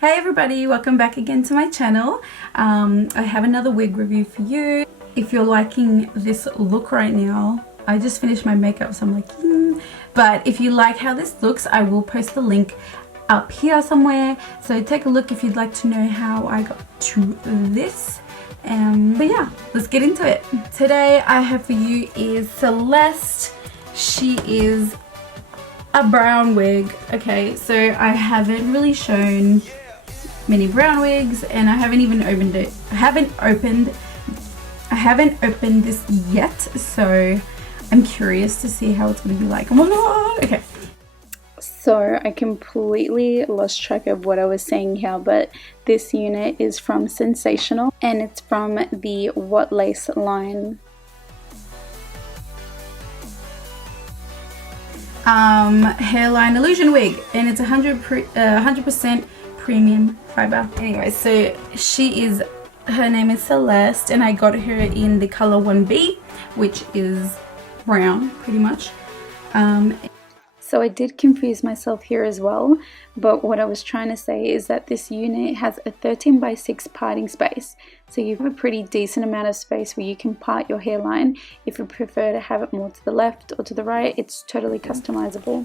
Hey everybody, welcome back again to my channel. I have another wig review for you. If you're liking this look right now, I just finished my makeup, so I'm like, But if you like how this looks, I will post the link up here somewhere. So take a look if you'd like to know how I got to this. But yeah, let's get into it. Today I have for you is Celeste. She is a brown wig. Okay, so I haven't really shown many brown wigs and I haven't even opened it. I haven't opened this yet, so I'm curious to see how it's going to be like. Oh my god. Okay. So I completely lost track of what I was saying here, but this unit is from Sensational and it's from the What Lace line. Hairline illusion wig, and it's 100% premium fiber. Anyway, so her name is Celeste and I got her in the color 1B, which is brown pretty much. So I did confuse myself here as well, but what I was trying to say is that this unit has a 13x6 parting space. So you have a pretty decent amount of space where you can part your hairline. If you prefer to have it more to the left or to the right, it's totally customizable.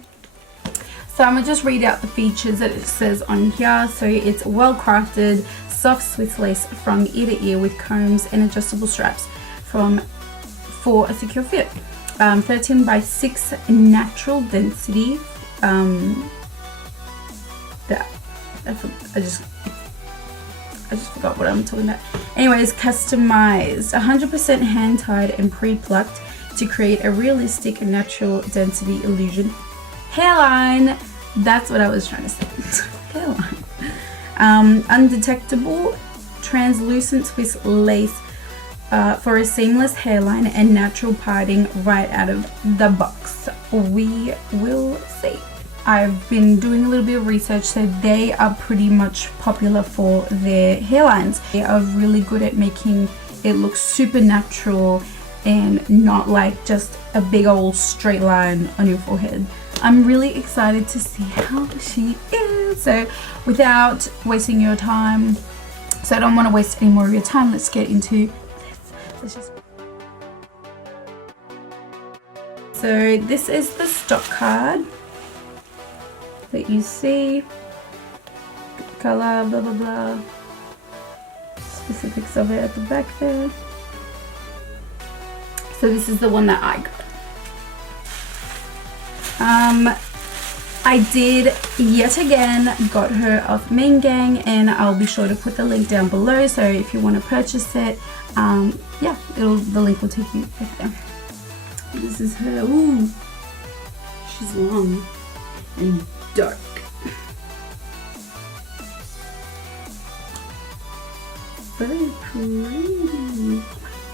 So I'm going to just read out the features that it says on here. So it's well crafted, soft Swiss lace from ear to ear with combs and adjustable straps for a secure fit. 13x6 natural density. I just forgot what I'm talking about. Anyways, customized, 100% hand tied and pre-plucked to create a realistic and natural density illusion hairline. That's what I was trying to say. Hairline. Undetectable translucent Swiss lace for a seamless hairline and natural parting right out of the box. We will see. I've been doing a little bit of research, so they are pretty much popular for their hairlines. They are really good at making it look super natural and not like just a big old straight line on your forehead. I'm really excited to see how she is. So without wasting your time, so I don't want to waste any more of your time, let's get into this. So this is the stock card that you see. Color, blah blah blah. Specifics of it at the back there. So this is the one that I got. I did yet again got her off Main Gang, and I'll be sure to put the link down below. So if you want to purchase it, yeah, the link will take you right there. This is her. Ooh, she's long and dark. Very pretty.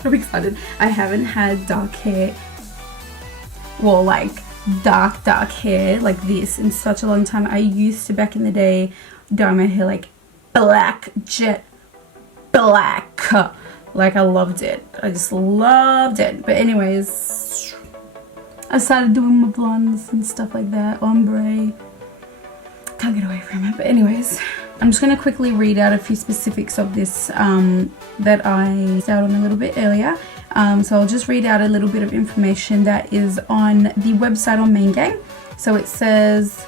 I'm excited. I haven't had dark hair, well, like dark hair like this in such a long time. I used to, back in the day, dye my hair like black, jet black. Like, I loved it. I just loved it. But anyways, I started doing my blondes and stuff like that. Ombre. Can't get away from it. But anyways, I'm just going to quickly read out a few specifics of this that I said on a little bit earlier. So I'll just read out a little bit of information that is on the website on Main Gang. So it says,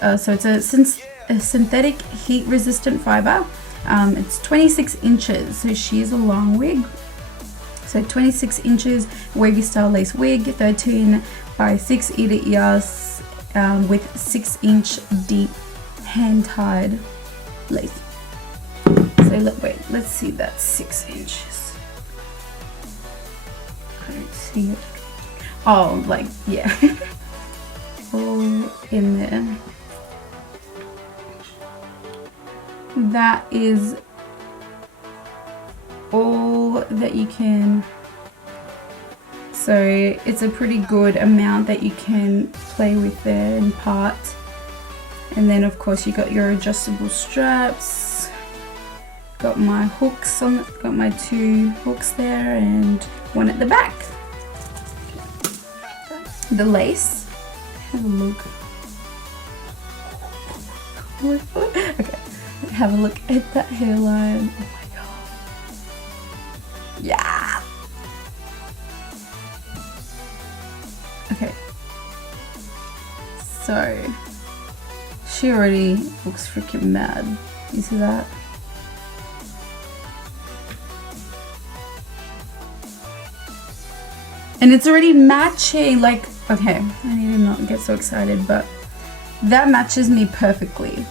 so it's a synthetic heat resistant fiber. It's 26 inches, so she is a long wig. So 26 inches wavy style lace wig, 13x6 ear to ear with 6-inch deep hand tied lace. So let's see that 6 inches. I don't see it. Oh, like, yeah. All in there. That is all that you can. So it's a pretty good amount that you can play with there and part. And then of course you got your adjustable straps. Got my hooks on, got my 2 hooks there and one at the back. The lace. Have a look. my foot. Okay, have a look at that hairline. Oh my god. Yeah. Okay. So she already looks freaking mad. You see that? And it's already matching, like, okay, I need to not get so excited, but that matches me perfectly.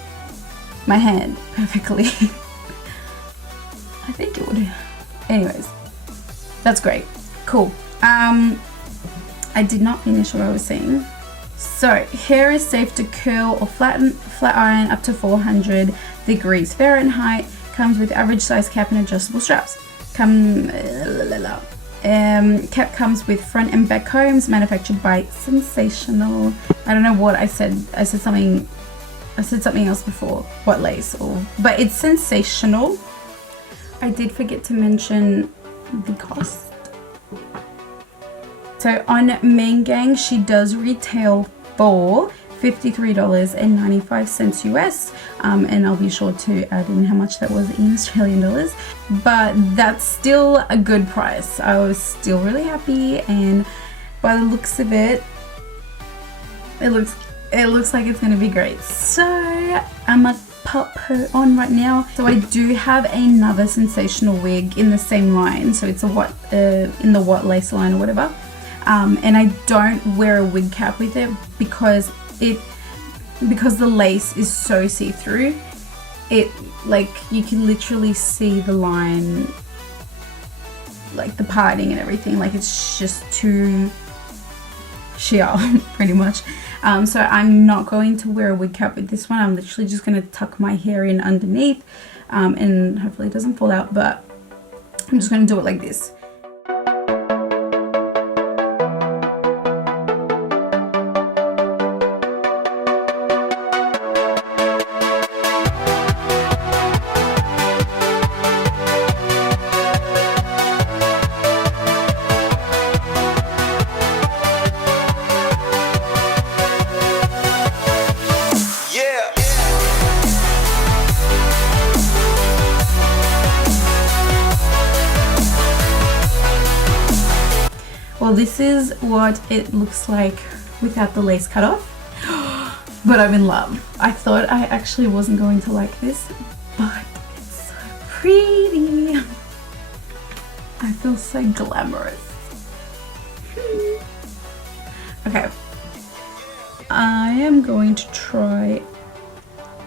My hand, perfectly. I think it would. Anyways, that's great. Cool. I did not finish what I was saying. So, hair is safe to curl or flat iron up to 400 degrees Fahrenheit. Comes with average size cap and adjustable straps. Cap comes with front and back combs, manufactured by Sensational. I don't know what I said. I said something else before. What lace? But it's Sensational. I did forget to mention the cost. So on Main Gang, she does retail for $53.95 US, and I'll be sure to add in how much that was in Australian dollars, but that's still a good price. I was still really happy, and by the looks of it, it looks like it's gonna be great. So I'm gonna pop her on right now. So I do have another Sensational wig in the same line, so it's a what in the what lace line or whatever, and I don't wear a wig cap with it because the lace is so see-through. It, like, you can literally see the line, like the parting and everything. Like, it's just too sheer pretty much. So I'm not going to wear a wig cap with this one. I'm literally just going to tuck my hair in underneath, and hopefully it doesn't fall out, but I'm just going to do it like this. Well, this is what it looks like without the lace cut off, but I'm in love. I thought I actually wasn't going to like this, but it's so pretty. I feel so glamorous. Okay, I am going to try,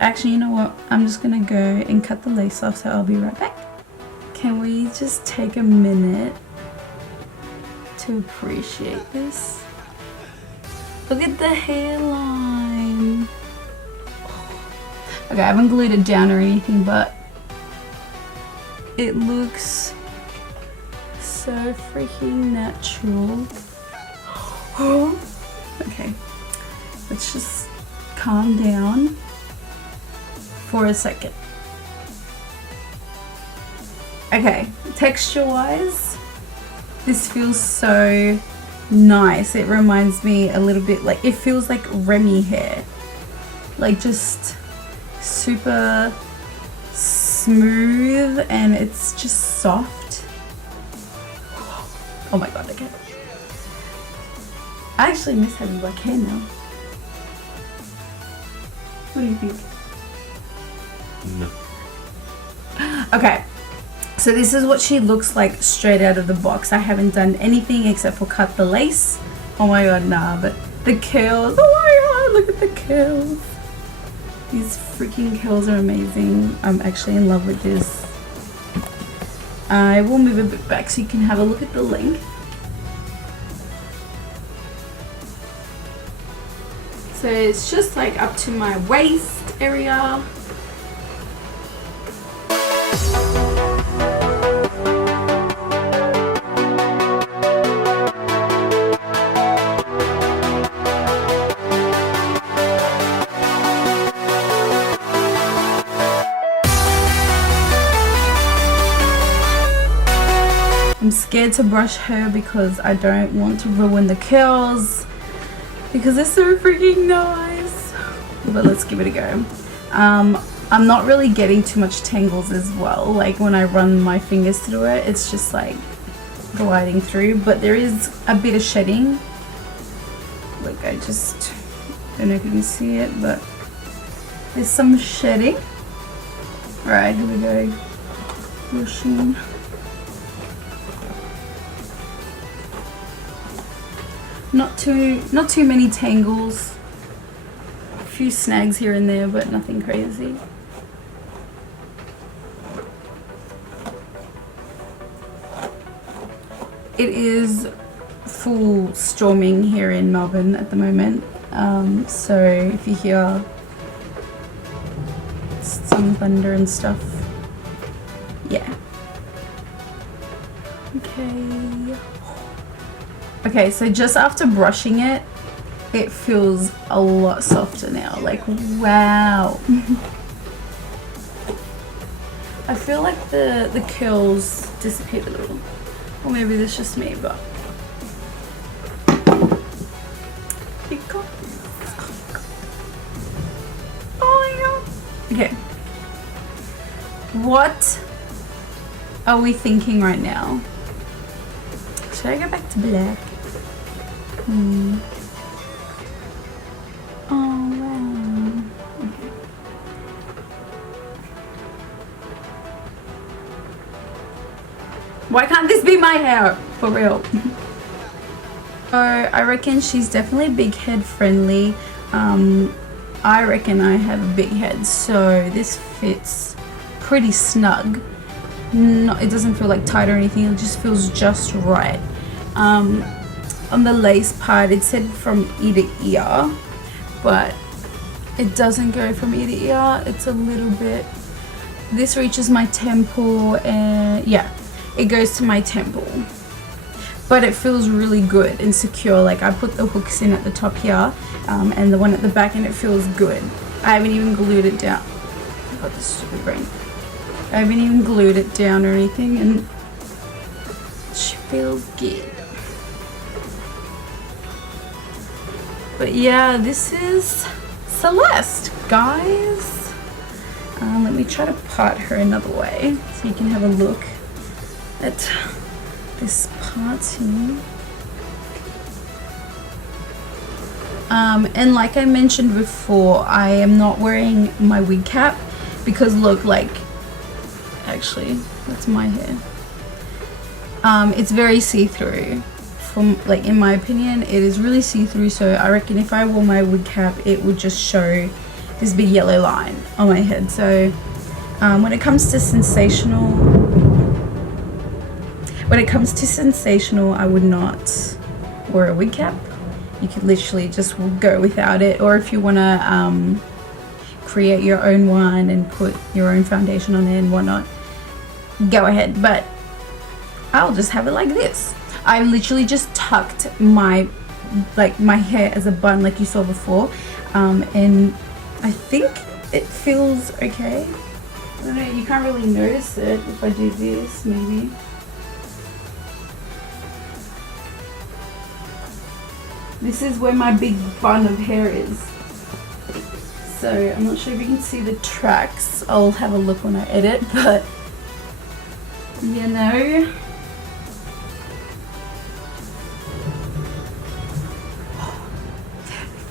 actually, you know what? I'm just gonna go and cut the lace off, so I'll be right back. Can we just take a minute to appreciate this? Look at the hairline. Okay, I haven't glued it down or anything, but it looks so freaking natural. Okay, let's just calm down for a second. Okay, texture wise, this feels so nice. It reminds me a little bit, like, it feels like Remy hair, like just super smooth, and it's just soft. Oh my god, okay. I actually miss having black hair now. What do you think? No. Okay. So this is what she looks like straight out of the box. I haven't done anything except for cut the lace. Oh my god, nah, but the curls, oh my god, look at the curls. These freaking curls are amazing. I'm actually in love with this. I will move a bit back so you can have a look at the length. So it's just like up to my waist area. I'm scared to brush her because I don't want to ruin the curls because they're so freaking nice. But let's give it a go. I'm not really getting too much tangles as well. Like when I run my fingers through it, it's just like gliding through, but there is a bit of shedding. Like I just don't know if you can see it, but there's some shedding. Alright, here we go. Brushing. Not too many tangles. A few snags here and there, but nothing crazy. It is full storming here in Melbourne at the moment, so if you hear some thunder and stuff, yeah. Okay, so just after brushing it, it feels a lot softer now. Like, wow. I feel like the curls disappeared a little. Or maybe that's just me, but oh my god. Okay. What are we thinking right now? Should I go back to black? Oh wow. Okay. Why can't this be my hair? For real. So I reckon she's definitely big head friendly. I reckon I have a big head, so this fits pretty snug. No, it doesn't feel like tight or anything, it just feels just right. On the lace part, it said from ear to ear, but it doesn't go from ear to ear. It's a little bit, this reaches my temple, and yeah, it goes to my temple, but it feels really good and secure. Like I put the hooks in at the top here, and the one at the back, and it feels good. I haven't even glued it down. I got this stupid brain. I haven't even glued it down or anything, and she feels good. But yeah, this is Celeste, guys. Let me try to part her another way so you can have a look at this parting. And like I mentioned before, I am not wearing my wig cap because look, like, actually that's my hair. It's very see-through. From, like, in my opinion, it is really see-through, so I reckon if I wore my wig cap, it would just show this big yellow line on my head. So when it comes to sensational, I would not wear a wig cap. You could literally just go without it, or if you want to create your own one and put your own foundation on it and whatnot, go ahead, but I'll just have it like this. I literally just tucked my hair as a bun like you saw before, and I think it feels okay. I don't know, you can't really notice it if I do this, maybe. This is where my big bun of hair is. So I'm not sure if you can see the tracks. I'll have a look when I edit, but you know.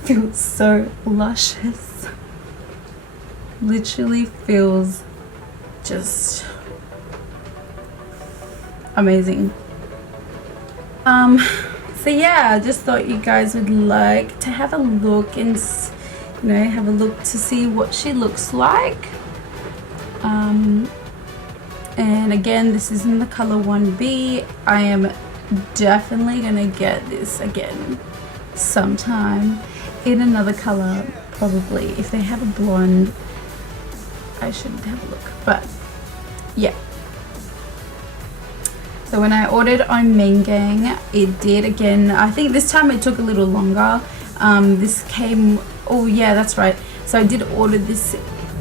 Feels so luscious. Literally feels just amazing. So yeah, I just thought you guys would like to have a look and, you know, have a look to see what she looks like. And again, this is in the color 1B. I am definitely gonna get this again sometime in another color, probably. If they have a blonde, I should have a look, but yeah. So when I ordered on Main Gang, it did again, I think this time it took a little longer. This came, oh yeah, that's right. So I did order this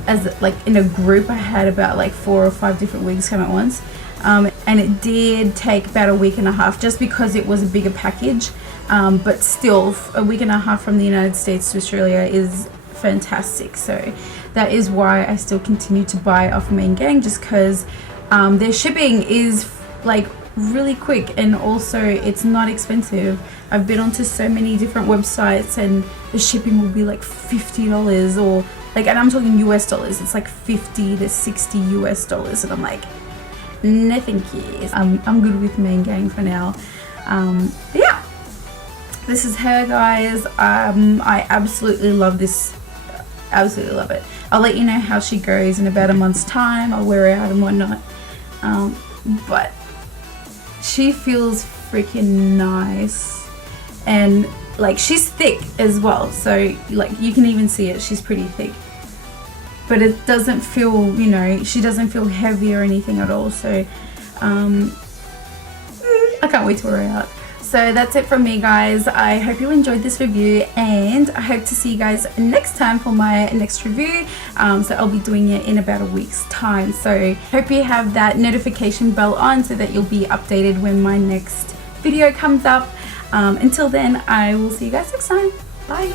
as like in a group. I had about like 4 or 5 different wigs come at once. And it did take about a week and a half just because it was a bigger package. But still, a week and a half from the United States to Australia is fantastic. So that is why I still continue to buy off Main Gang, just because their shipping is like really quick, and also it's not expensive. I've been onto so many different websites and the shipping will be like $50, or like, and I'm talking US dollars, it's like 50 to 60 US dollars, and I'm like, no thank you. I'm good with Main Gang for now. But yeah, this is her, guys. I absolutely love this, absolutely love it. I'll let you know how she goes in about a month's time. I'll wear her out and whatnot, but she feels freaking nice, and like she's thick as well, so like you can even see it, she's pretty thick, but it doesn't feel, you know, she doesn't feel heavy or anything at all. So I can't wait to wear her out. So that's it from me, guys. I hope you enjoyed this review, and I hope to see you guys next time for my next review. So I'll be doing it in about a week's time, so hope you have that notification bell on so that you'll be updated when my next video comes up. Until then, I will see you guys next time. Bye.